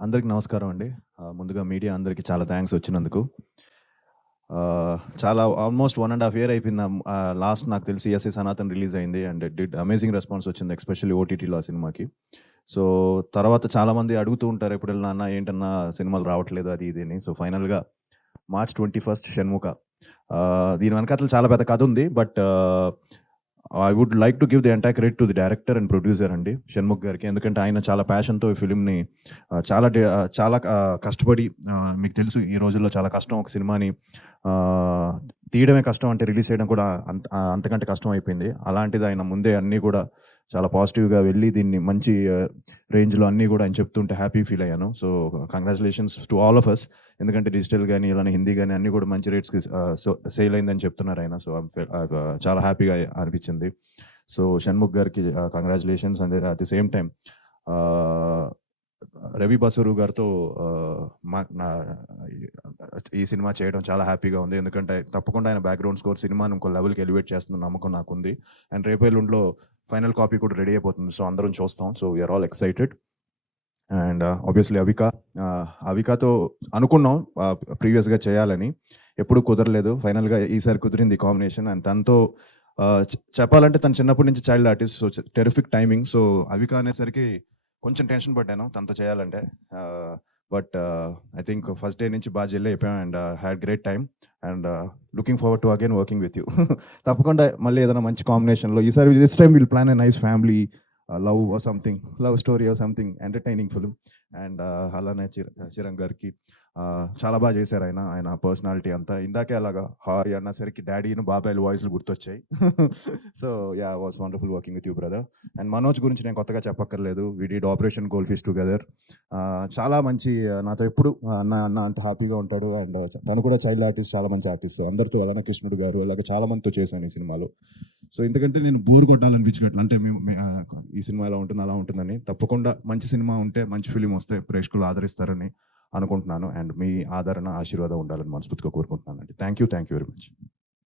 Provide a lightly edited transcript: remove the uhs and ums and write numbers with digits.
అందరికి నమస్కారం అండి. ముందుగా మీడియా అందరికి చాలా థాంక్స్ వచ్చినందుకు. చాలా ఆల్మోస్ట్ 1 ½ ఇయర్ అయిపోయింది. లాస్ట్ నాకు తెలిసి 'ఎస్ఎ సనాతన్' రిలీజ్ అయింది and it did amazing response వచ్చింది. ఎస్పెషల్లీ ఓటీటీలో ఆ సినిమాకి. సో, తర్వాత చాలామంది అడుగుతూ ఉంటారు ఎప్పుడెళ్ళినా అన్న ఏంటన్నా సినిమాలు రావట్లేదు అది ఇది అని. సో, ఫైనల్‌గా మార్చ్ 21 'షణ్ముఖ'. దీని వెనకాతల చాలా పెద్ద కథ ఉంది. But I would like to give the entire credit to the director and producer అండి షణ్ముఖ్ గారికి. ఎందుకంటే ఆయన చాలా ప్యాషన్‌తో ఈ ఫిల్మ్‌ని చాలా కష్టపడి మీకు తెలుసు ఈ రోజుల్లో చాలా కష్టం ఒక సినిమాని తీయడమే కష్టం అంటే రిలీజ్ చేయడం కూడా అంతకంటే కష్టం అయిపోయింది. అలాంటిది ఆయన ముందే అన్నీ కూడా చాలా పాజిటివ్‌గా వెళ్ళి దీన్ని మంచి రేంజ్‌లో అన్నీ కూడా ఆయన చెప్తుంటే హ్యాపీ ఫీల్ అయ్యాను. So, congratulations to all of us. ఎందుకంటే డిజిటల్ గాని, ఇలానే హిందీ గాని అన్నీ కూడా మంచి రేట్స్‌కి సేల్ అయిందని చెప్తున్నారు ఆయన. సో, చాలా హ్యాపీగా అనిపించింది. సో, షణ్ముఖ్ గారికి congratulations and at the same time Ravi Basrur గారితో మా నా ఈ సినిమా చేయడం చాలా హ్యాపీగా ఉంది. ఎందుకంటే తప్పకుండా ఆయన బ్యాక్‌గ్రౌండ్ స్కోర్ సినిమాని ఇంకో లెవెల్‌కి ఎలివేట్ చేస్తుందని నమ్మకం నాకుంది. అండ్ రేపు ఎల్లుండిలో ఫైనల్ కాపీ కూడా రెడీ అయిపోతుంది. సో, అందరం చూస్తాం. So, we are all excited. And obviously అవికాతో అనుకున్నాం ప్రీవియస్‌గా చేయాలని. ఎప్పుడు కుదరలేదు. ఫైనల్‌గా ఈసారి కుదిరింది కాంబినేషన్. అండ్ తనతో చెప్పాలంటే తను చిన్నప్పటి నుంచి child artist. So, terrific timing. So, Avika అనేసరికి కొంచెం టెన్షన్ పడ్డాను తనతో చేయాలంటే. But I think first day నుంచి బాగా జెల్ అయిపోయాం and had great time and looking forward to again working with you. తప్పకుండా మళ్ళీ ఏదైనా మంచి కాంబినేషన్‌లో ఈసారి this time will plan a nice family love or something, love story or something entertaining film. And అలానే చిరంగ్ గారికి చాలా బాగా చేశారు ఆయన. ఆయన పర్సనాలిటీ అంతా. ఇందాకే అలాగా హాయ్ అన్నసరికి డాడీను, బాబాయిల వాయిస్‌లు గుర్తొచ్చాయి. So, yeah! Was wonderful working with you brother. And Manoj గురించి నేను కొత్తగా చెప్పక్కర్లేదు. We did Operation Goldfish together. చాలా మంచి నాతో ఎప్పుడు అన్న అన్న అంత హ్యాపీగా ఉంటాడు. అండ్ తను కూడా చైల్డ్ ఆర్టిస్ట్, చాలా మంచి ఆర్టిస్ట్. అందరితో అలానే కృష్ణుడు గారు అలాగే చాలా మందితో చేశాను ఈ సినిమాలో. సో, ఎందుకంటే నేను బోర్ కొట్టాలనిపించట్లేదు. అంటే ఈ సినిమా ఇలా ఉంటుంది, అలా ఉంటుందని. తప్పకుండా మంచి సినిమా ఉంటే, మంచి ఫిల్మ్ వస్తే ప్రేక్షకులు ఆదరిస్తారని అనుకుంటున్నాను. అండ్ మీ ఆదరణ, ఆశీర్వాదం ఉండాలని మనస్ఫూర్తిగా కోరుకుంటున్నానండి. Thank you very much.